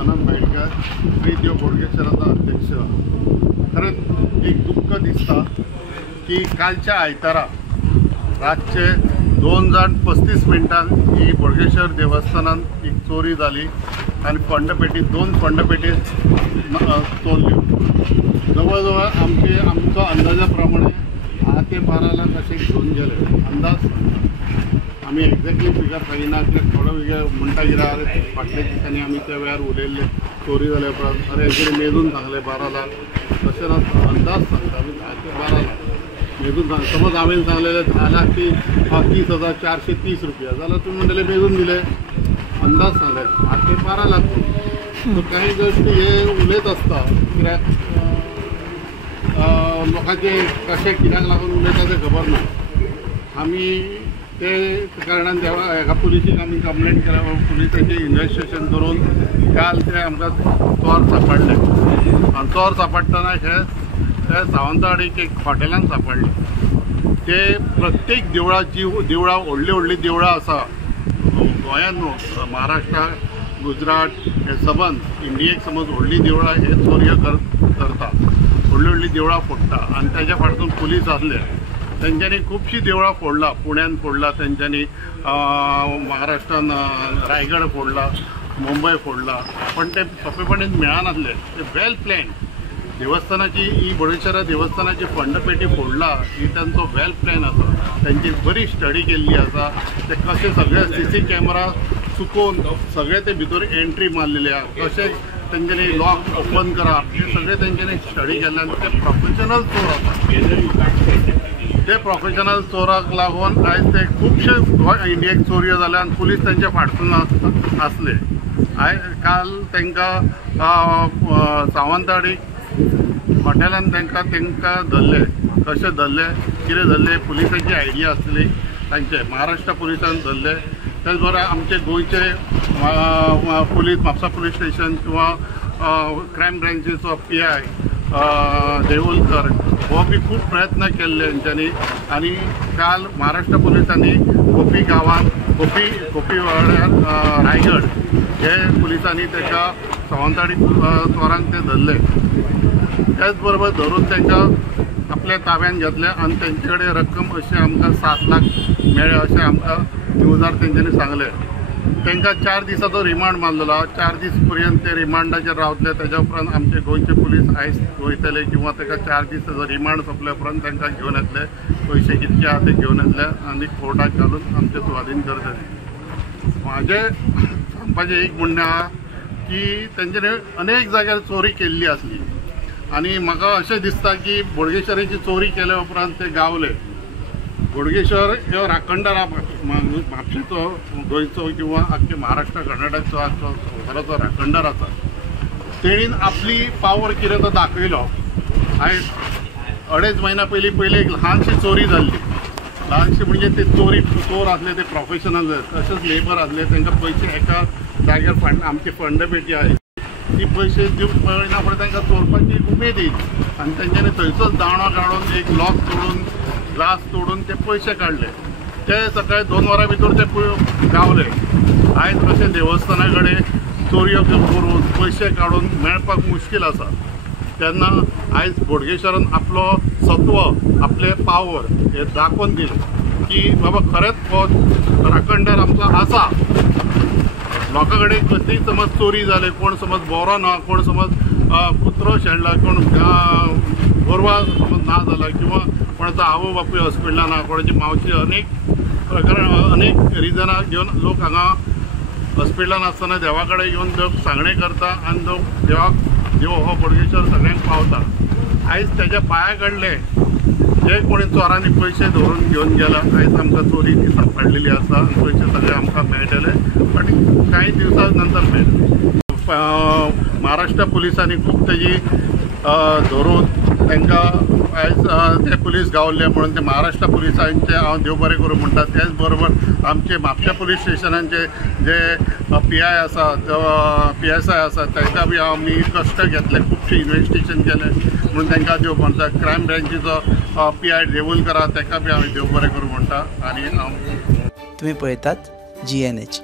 आनंद मेळकर श्री देव बोडगेश्वराचा अध्यक्ष। खरंच एक दुःख दिसता की कालच्या आयतारा रातचे 2:35 ही बोडगेश्वर देवस्थानात एक चोरी झाली आणि दोन फंडपेटी चोरल्यो। जवळजवळ आमच्या अंदाजाप्रमाणे 10 ते 12 लाख असे घेऊन गेले। अंदाज आम्ही एक्झॅक्टली फिगर सांगिना थोडं वेगळं म्हणटा गेल्यार फाटल्या दिसांनी आम्ही त्या वेळार उलयल्ले चोरी जाल्या उपरांत अरे एककडे मेजून सांगले 12 लाख तशें नासता अंदाज सांगता आमी 10 ते 12 लाख मेजून सांग। समज हांवें सांगलेले 10 लाख ती 30,430 रुपया जाल्यार तुमी म्हणटले मेजून दिले अंदाज सांगले 10 ते 12 लाख। सो काही गोष्टी हे उलयत आसता कित्याक लोकांचे कशें कित्याक लागून उलयता तें खबर ना। आमी ते कारणान एका पुलिसीक आमी कंप्लेंट केल्या पुलिसाचें इन्वेस्टिगेशन करून काल ते आमकां चोर सापडले आनी चोर सापडटना ते सावंतवाडीक एक हॉटेलांत सापडले। ते प्रत्येक देवळां व्हडलीं देवळां आसा गोंयांत न्हू महाराष्ट्रा गुजरात हे सबंद इंडियेक समज व्हडलीं देवळां हे चोरयो करता व्हडलीं देवळां फोडटा आनी तेज्या फाटसून पुलीस आसले तेंच्यांनी खुबशीं देवळां फोडला पुण्यान फोडला तेंच्यांनी महाराष्ट्रान रायगड फोडला मुंबय फोडला पण ते सोंपेपणीन मेळनासले। ते वेल प्लॅन देवस्थानाची ही बोडगेश्वर देवस्थानाची फंडपेटी फोडला ही तांचो वेल प्लॅन आसा। तेंची बरी स्टडी केल्ली आसा। ते कशें सगळे CC कॅमेरा चुकोवन सगळे ते भितर एंट्री मारलेली आसा कशें तेंच्यांनी लॉक ओपन करप हे सगळे तेंच्यांनी स्टडी केल्ले आनी ते प्रोफेशनल चोर आसा। ते प्रोफेशनल चोराक लागून आयज ते खुबशे इंडियेक चोरयो जाल्या आनी पुलीस तेंच्या फाटसून आसले। काल तांकां सावंतवाडी हॉटेलान तांकां धरले कशें धरले कितें धरले पुलिसांची आयडिया आसली तांचे महाराष्ट्र पुलिसान धरले। तेच बरोबर आमचे गोंयचे पुलीस म्हापसा पुलीस स्टेशन किंवा क्रायम ब्रांचेचो PI देवूलकर हो बी खूब प्रयत्न केल्ले तेंच्यांनी आनी काल महाराष्ट्र पुलिसांनी कोपी गांवांत कोपी वाड्यार रायगड हे पुलिसांनी ताका सावंतवाडी चोरांक ते धरले। त्याच बरोबर धरून तांकां आपल्या ताब्यात घेतले आनी तेंचे कडेन रक्कम अशी आमकां 7 लाख मेळ्ळे अशें आमकां न्यूजार तेंच्यांनी सांगले। तांकां 4 दिसाचो रिमांड मारलेलो 4 दीस पर्यंत ते रिमांडाचेर रावतले। तेज्या उपरांत आमचे गोंयचे पुलीस आयज वयतले किंवा ताका 4 दिसाचो रिमांड सोंपल्या उपरांत तांकां घेवन येतले पयशे कितके आहा ते घेवन येतले आनी कोर्टाक घालून आमचे स्वाधीन करतले। म्हाजें सांगपाचें एक म्हणणें आहा की तेंच्यांनी अनेक जाग्यार चोरी केल्ली आसली आनी म्हाका अशें दिसता की बोडगेश्वराची चोरी केल्या उपरांत ते गावले। बोडगेश्वर ह्यो राखणदार म्हापशेचो गोंयचो किंवा आख्खे महाराष्ट्र कर्नाटकचो संवसाराचो राखणदार आसा। तेणीन आपली पावर कितें तो दाखयलो। आयज 2.5 म्हयन्या पयलीं एक ल्हानशी चोरी जाल्ली ल्हानशी म्हणजे ते चोर आसले ते प्रोफेशनल तशेंच लेबर आसले तांकां पयशे एका जाग्यार आमची फंडपेटी आहे ती पयशे दिवंक पळयना फुडें तांकां चोरपाची उमेद येयली आनी तेंच्यांनी थंयसर दाणो काडून एक लॉक तोडून ग्लास तोडून ते पयशे काडले। ते सकाळी 2 वरां भितर ते गावले। आयज कशें देवस्थाना कडेन चोरयो करून पयशे काडून मेळपाक मुश्कील आसा तेन्ना आयज बोडगेश्वरान आपलो सत्व आपले पावर हे दाखोवन दिलें की बाबा खरेंच हो राखणदार आमचो आसा। लोकां कडेन कसलीय समज चोरी जाले कोण समज बोरो ना कोण समज कुत्रो शेणला कोण गोरवां समज ना जाला किंवा कोणाचो आवय बापूय हॉस्पिटलान ना कोणाची मावशी अनेक प्रकारान अनेक रिजनां घेवन लोक हांगा हॉस्पिटलान आसतना देवा कडेन येवन लोक सांगणे करता आनी लोक देव हो बोडगेश्वर सगळ्यांक पावता। आयज तेज्या पांया कडले जे कोणी चोरांनी पयशे धरून घेवन गेला आयज आमकां चोरी ती सांपडलेली आसा आनी पयशे सगळे आमकां मेळटले पण काही दिवसां नंतर मेळटले। महाराष्ट्र पुलिसांनी खूब तेजी धरून तांकां आयज ते पुलीस गावल्ले म्हणून ते महाराष्ट्र पुलिसांचे हांव देव बरें करूं म्हणटा। त्याच बरोबर आमचे म्हापशा पुलीस स्टेशनांचे जे PI आसा PSI आसा तांकां बी आमी कश्ट घेतले खुबशे इन्वेस्टिगेशन केलें म्हणून तांकां देव म्हणटा। क्रायम ब्रांचीचो PI देवूलकर ताका बी हांव देव बरें करूं म्हणटा। आनी हांव तुम्ही पळयतात GNH।